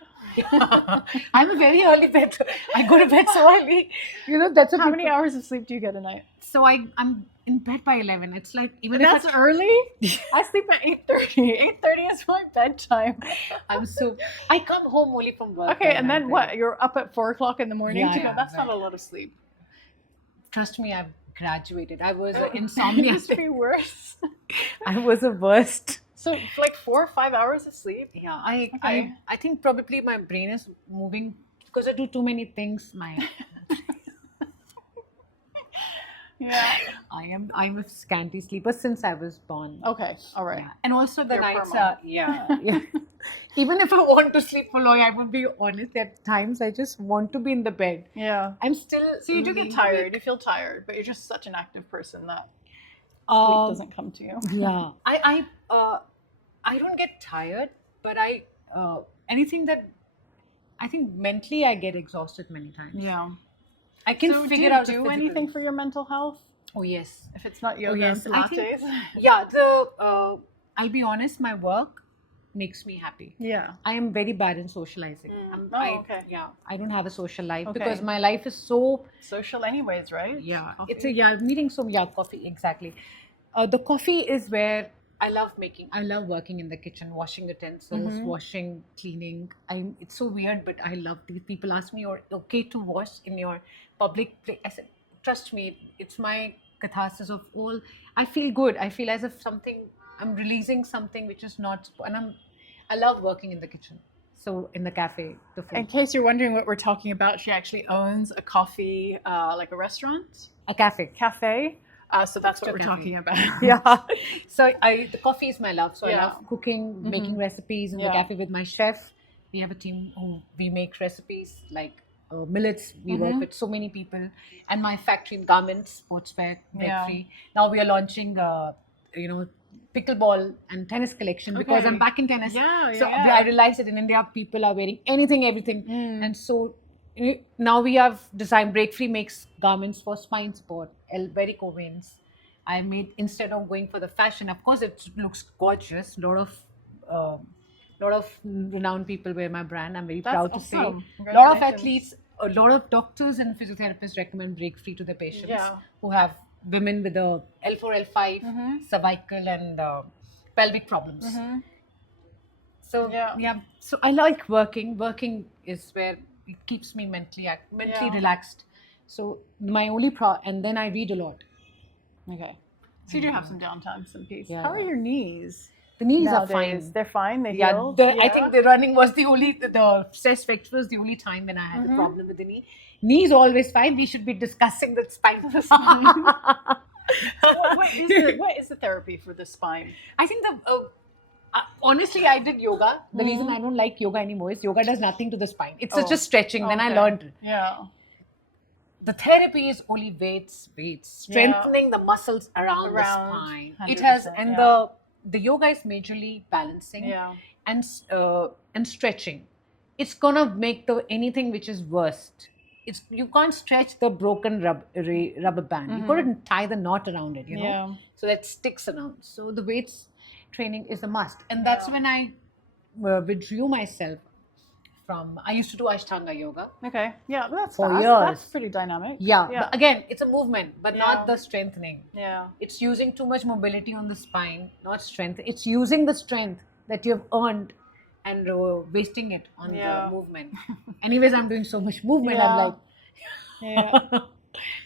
I'm a very early bed. I go to bed so early. That's what How many people- hours of sleep do you get a night? So I'm in bed by 11. It's like even That's if early? I sleep at 8:30. 8:30 is my bedtime. I come home only from work. Okay, by and then 9:30. what? You're up at 4 o'clock in the morning Yeah, too? yeah, That's not right. a lot of sleep. Trust me, I've graduated. I was an insomnia. It be worse. I was a worst. So like 4 or 5 hours of sleep? Yeah, Okay. I think probably my brain is moving because I do too many things. Yeah. I'm a scanty sleeper since I was born. Okay. All right. Yeah. And also the Your nights hormone. are yeah. Even if I want to sleep for long, I would be honest. At times, I just want to be in the bed. Yeah. I'm still. So you do get tired. You feel tired, but you're just such an active person that sleep Um, doesn't come to you. Yeah, I don't get tired, but anything that I think mentally I get exhausted many times. Yeah. I can So figure do you out the do physical- anything for your mental health? Oh yes, If it's not yoga yes, and I Pilates? think- yeah. I'll be honest. My work makes me happy. Yeah. I am very bad in socializing. okay. Yeah, I don't have a social life Okay. because my life is so Social anyways, right? yeah. Coffee. It's meeting coffee exactly. The coffee is where I love making. I love working in the kitchen, washing utensils, washing, cleaning. It's so weird, but I love these. People ask me, "You're okay to wash in your public place?" I said, "Trust me, it's my catharsis of all. I feel good. I feel as if I'm releasing something which is not, and I love working in the kitchen. So in the cafe, the food, In case you're wondering what we're talking about, she actually owns a coffee, like a restaurant, a cafe. cafe. So that's what Extra we're cafe. talking about. Yeah. So the coffee is my love. So I Yeah. love cooking, making recipes in the Yeah. cafe with my chef. We have a team who we make recipes like millets. We work with so many people, and my factory in garments, sportswear, Yeah. free. Now we are launching, pickleball and tennis collection because Okay. I'm back in tennis. Yeah, So yeah. I realized that in India people are wearing anything, everything, Mm. and so now we have designed. Break Free makes garments for spine support, varicose. I made instead of going for the fashion. Of course, it looks gorgeous. Lot of renowned people wear my brand. I'm very That's proud to awesome. say. A lot of Congratulations. athletes, a lot of doctors and physiotherapists recommend Break Free to their patients Yeah. who have women with a L4, L5, cervical and pelvic problems. So Yeah. so I like working. Working is where it keeps me mentally Yeah. relaxed. So my only and then I read a lot. Okay. So you do have some downtime, some peace. Yeah. How are your knees? The knees nowadays? are fine. They're fine. They Yeah, healed. I think the running was the only the stress factor was the only time when I had a problem with the knee. Knees always fine. We should be discussing the spine. what is the therapy for the spine? I think honestly, I did yoga. The reason I don't like yoga anymore is yoga does nothing to the spine. It's just stretching. Then I Okay. learned. Yeah. The therapy is only weights, strengthening the muscles around the Around, spine. It has, 100%, and yeah. the yoga is majorly balancing Yeah. and stretching. It's gonna make anything which is worst. You can't stretch the broken rubber band. You gotta tie the knot around it, Yeah. so that sticks around. So the weights training is a must, and that's when I withdrew myself from. I used to do Ashtanga yoga. Okay. Yeah. That's For fast. years. That's pretty dynamic. Yeah, Yeah. but again, it's a movement, but Yeah. not the strengthening. Yeah. It's using too much mobility on the spine, not strength. It's using the strength that you have earned and wasting it on Yeah. the movement. Anyways, I'm doing so much movement. Yeah. I'm like, Yeah.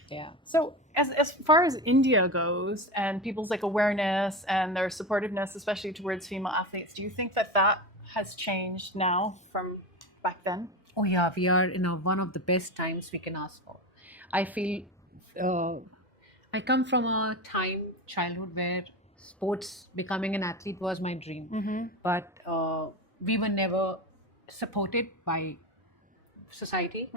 yeah. So as far as India goes and people's like awareness and their supportiveness, especially towards female athletes, do you think that has changed now from back then? Oh yeah, we are in one of the best times we can ask for. I feel I come from a childhood where sports, becoming an athlete was my dream. Mm-hmm. But we were never supported by society,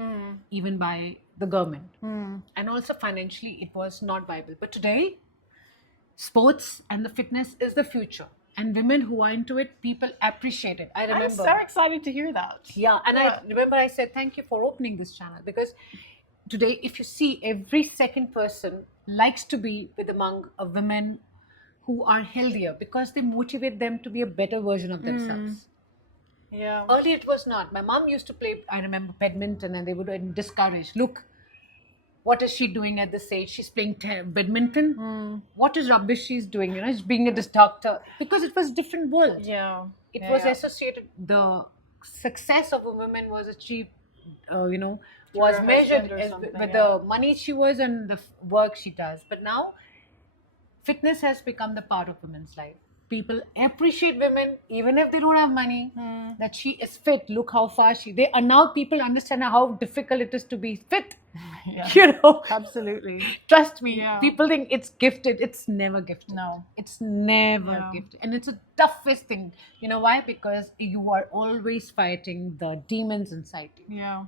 even by the government. And also financially, it was not viable. But today, sports and the fitness is the future. And women who are into it, people appreciate it. I remember. I'm so excited to hear that. Yeah, and I remember I said, thank you for opening this channel, because today, if you see, every second person likes to be with among women who are healthier, because they motivate them to be a better version of themselves. Yeah. Earlier, it was not. My mom used to play, I remember, badminton, and they would discourage. Look, what is she doing at this age? She's playing badminton. What is rubbish she's doing? You know, she's being a doctor. Because it was a different world. Yeah. It was associated, the success of a woman was achieved, was her measured husband or as something, with the money she was and the work she does. But now, fitness has become the part of women's life. People appreciate women even if they don't have money, that she is fit. Look how far they are now. People understand how difficult it is to be fit. Yeah. You know, Absolutely. trust me. Yeah. People think it's gifted. It's never gifted. No. It's never gifted. And it's the toughest thing. You know why? Because you are always fighting the demons inside you. Yeah.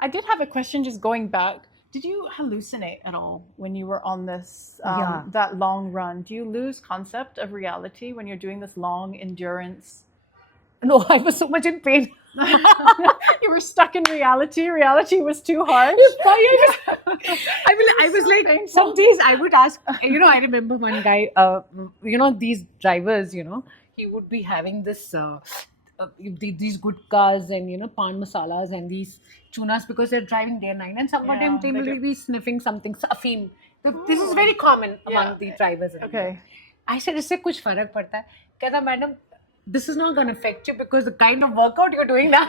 I did have a question just going back. Did you hallucinate at all when you were on this that long run? Do you lose concept of reality when you're doing this long endurance? No, I was so much in pain. You were stuck in reality. Reality was too hard. I was like, painful. some days I would ask, I remember one guy, these drivers, he would be having this, these gutkas and, pan masalas and these chunas, because they're driving day and night. And some of them, they will be sniffing something, afim. This is very common among the drivers. Okay. I said, इससे कुछ फर्क पड़ता है? कहता, madam, this is not going to affect you because the kind of workout you're doing now,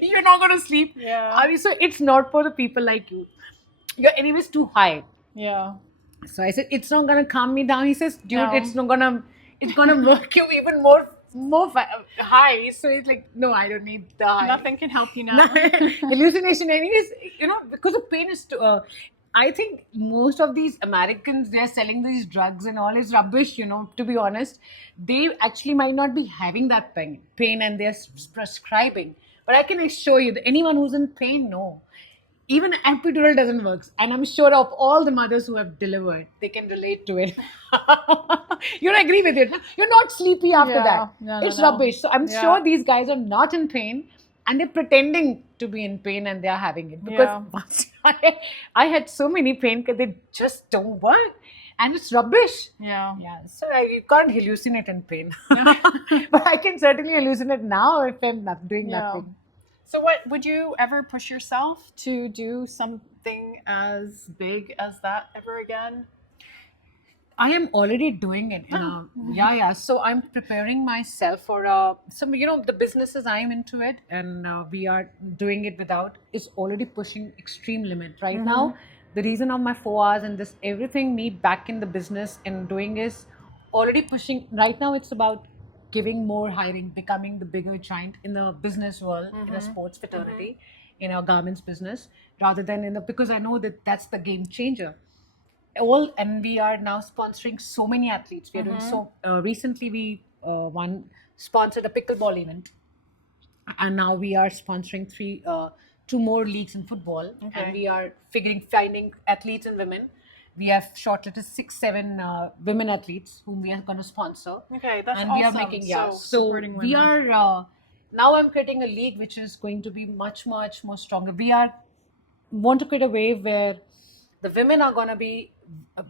you're not going to sleep. Yeah. I mean, so it's not for the people like you. You're anyways too high. Yeah. So I said, it's not going to calm me down. He says, dude, No. it's going to work you even more high. So it's like, no, I don't need the high. Nothing can help you now. Hallucination. Anyways, because the pain is I think most of these Americans, they're selling these drugs and all is rubbish, to be honest. They actually might not be having that pain and they're prescribing. But I can assure you that anyone who's in pain, no. Even epidural doesn't work. And I'm sure of all the mothers who have delivered, they can relate to it. You don't agree with it. You're not sleepy after that. No, it's no. rubbish. So I'm sure these guys are not in pain. And they're pretending to be in pain and they're having it. Because once I had so many pain because they just don't work. And it's rubbish. Yeah. Yeah. So you can't hallucinate in pain. But I can certainly hallucinate now if I'm not doing nothing. So what, would you ever push yourself to do something as big as that ever again? I am already doing it. So I'm preparing myself for some, the businesses I'm into it, and we are doing it is already pushing extreme limit right now. The reason of my 4 hours and this everything me back in the business and doing is already pushing. Right now, it's about giving more hiring, becoming the bigger giant in the business world, in a sports fraternity, in our garments business, rather than because I know that that's the game changer. And we are now sponsoring so many athletes. We are doing so. Recently, we sponsored a pickleball event, and now we are sponsoring 2 more leagues in football, and we are finding athletes and women. We have shortlisted 6-7 women athletes whom we are going to sponsor. Okay, that's and awesome. we are making So supporting women. we are now. I'm creating a league which is going to be much more stronger. We want to create a wave where the women are going to be by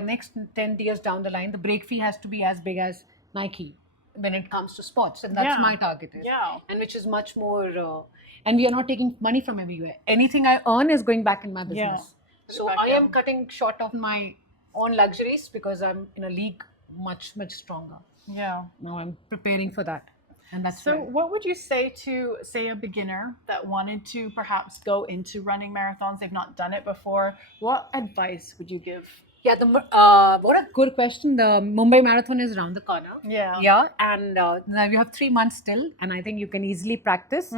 next 10 years down the line, the break fee has to be as big as Nike when it comes to sports, and that's my target. And which is much more. And we are not taking money from everywhere. Anything I earn is going back in my business. So I am cutting short of my own luxuries because I'm in a league much stronger. Yeah. Now I'm preparing for that. And that's so what would you say to, say, a beginner that wanted to perhaps go into running marathons? They've not done it before. What advice would you give? Yeah, what a good question. The Mumbai Marathon is around the corner. Yeah. And now you have 3 months still, and I think you can easily practice.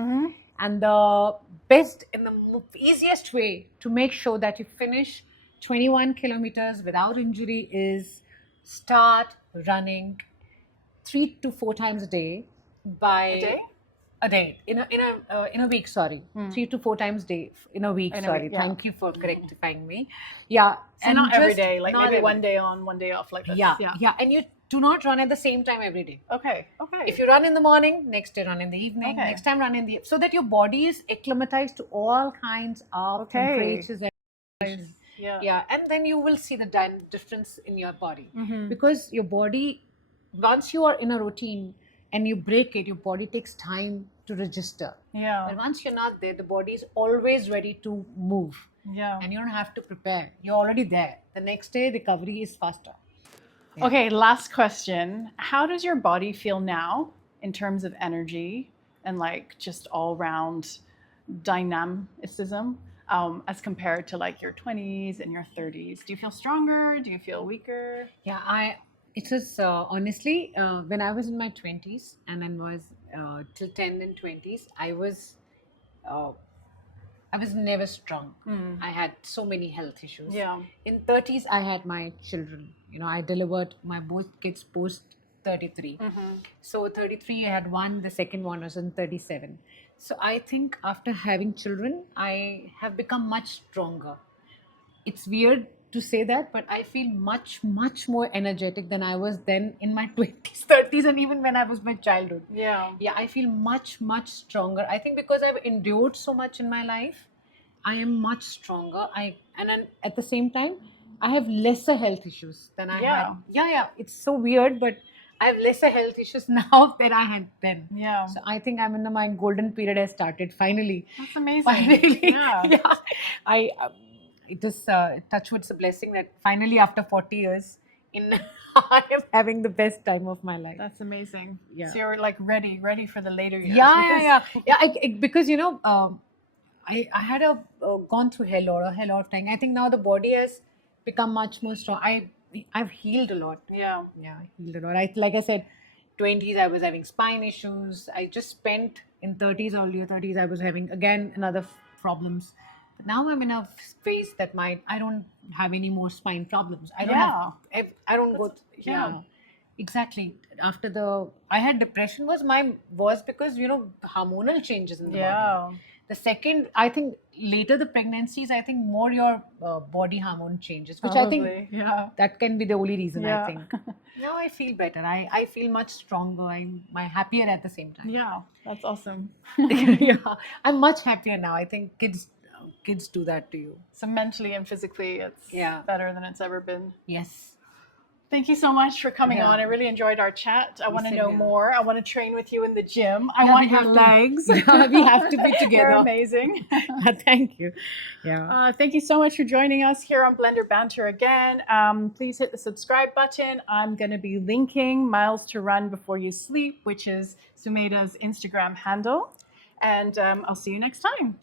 And the best and the easiest way to make sure that you finish 21 kilometers without injury is start running 3 to 4 times a day. a day in a week. Sorry, 3 to 4 times day in a week. In a Sorry, week, yeah. thank you for correctifying me. Yeah, So not every just day, like not maybe every- one day on, one day off, like this. Yeah, and you do not run at the same time every day. Okay. If you run in the morning, next day run in the evening, Okay. next time run in the so that your body is acclimatized to all kinds of Okay. temperatures. Yeah. Yeah, and then you will see the difference in your body Mhm. because your body, once you are in a routine and you break it, your body takes time to register. Yeah. But once you're not there, the body is always ready to move, Yeah. and you don't have to prepare. You're already there. The next day, recovery is faster. Yeah. Okay, last question. How does your body feel now in terms of energy and like just all round dynamicism as compared to like your 20s and your 30s? Do you feel stronger? Do you feel weaker? Yeah, it was honestly when I was in my 20s and then was till 10 and 20s, uh, I was never strong. Mm. I had so many health issues. Yeah. In 30s, I had my children. I delivered my both kids post 33. Mm-hmm. So 33, I had one. The second one was in 37. So I think after having children, I have become much stronger. It's weird to say that, but I feel much, much more energetic than I was then in my 20s, 30s, and even when I was my childhood. Yeah. Yeah, I feel much, much stronger. I think because I've endured so much in my life, I am much stronger. And then at the same time, I have lesser health issues than I Yeah. had. Yeah. It's so weird, but I have lesser health issues now than I had then. Yeah. So I think I'm in my golden period has started finally. That's amazing. Finally, Yeah. I it is touchwood's a blessing that finally after 40 years I am having the best time of my life. That's amazing. Yeah. So you're like ready for the later years. Yeah. Because I had gone through a lot of time. I think now the body has become much more strong. I've healed a lot. Yeah. Yeah, I healed a lot. Like I said, 20s I was having spine issues. I just spent in 30s, earlier 30s, I was having again another problems. But now I'm in a phase that I don't have any more spine problems. I don't go. yeah. Exactly. After I had depression was because hormonal changes in the body. Yeah. The second, I think later the pregnancies, I think more your body hormone changes, which I think Probably. Yeah. that can be the only reason. Yeah. I think now I feel better. I feel much stronger. I'm happier at the same time. Yeah. That's awesome. Yeah, I'm much happier now. I think kids do that to you. So mentally and physically, it's Yeah. better than it's ever been. Yes. Thank you so much for coming Yeah. on. I really enjoyed our chat. I want to same know here. more. I want to train with you in the gym. I Yeah, want we your have to- legs. Yeah, we have to be They're together. amazing. Thank you. Yeah. Thank you so much for joining us here on Blender Banter again. Please hit the subscribe button. I'm going to be linking Miles to Run Before You Sleep, which is Sumeda's Instagram handle. And I'll see you next time.